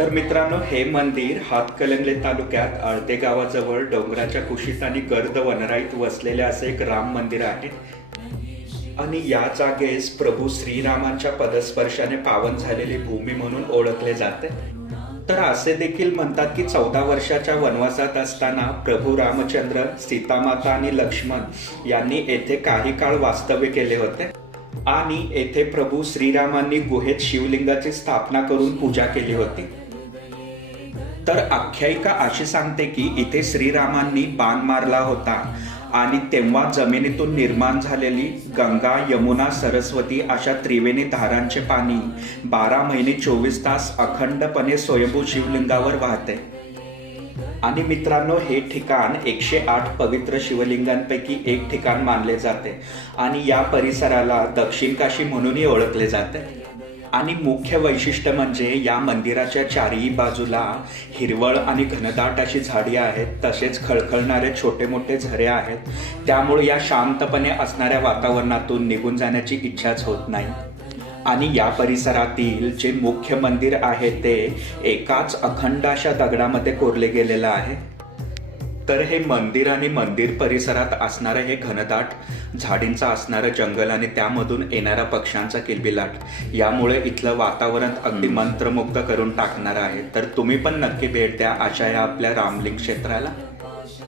तर मित्रांनो, हे मंदिर हातकणंगले तालुक्यात आळते गावाजवळ डोंगराच्या कुशीत आणि गर्द वनराईत वसलेले असे एक राम मंदिर आहे. आणि या जागेस प्रभू श्रीरामांच्या पदस्पर्शाने पावन झालेली भूमी म्हणून ओळखले जाते. तर असे देखील म्हणतात की 14 वर्षाच्या वनवासात असताना प्रभू रामचंद्र, सीतामाता आणि लक्ष्मण यांनी येथे काही काळ वास्तव्य केले होते आणि येथे प्रभू श्रीरामांनी गुहेत शिवलिंगाची स्थापना करून पूजा केली होती. तर आख्यायिका अशी सांगते की इथे श्रीरामांनी बाण मारला होता आणि तेव्हा जमिनीतून निर्माण झालेली गंगा, यमुना, सरस्वती अशा त्रिवेणी धारांचे पाणी 12 महिने 24 तास अखंडपणे स्वयंभू शिवलिंगावर वाहते. आणि मित्रांनो, हे ठिकाण 108 पवित्र शिवलिंगांपैकी एक ठिकाण मानले जाते आणि या परिसराला दक्षिण काशी म्हणूनही ओळखले जाते. आणि मुख्य वैशिष्ट्य म्हणजे या मंदिराच्या चारही बाजूला हिरवळ आणि घनदाट अशी झाडी आहेत, तसेच खळखळणारे छोटे मोठे झरे आहेत. त्यामुळे या शांतपणे असणाऱ्या वातावरणातून निघून जाण्याची इच्छाच होत नाही. आणि या परिसरातील जे मुख्य मंदिर आहे ते एकाच अखंड अशा दगडामध्ये कोरले गेलेलं आहे. तर हे मंदिर आणि मंदिर परिसरात असणारं हे घनदाट झाडींचं असणारं जंगल आणि त्यामधून येणाऱ्या पक्ष्यांचा किलबिलाट यामुळे इथलं वातावरण अगदी मंत्रमुग्ध करून टाकणार आहे. तर तुम्ही पण नक्की भेट द्या अशा या आपल्या रामलिंग क्षेत्राला.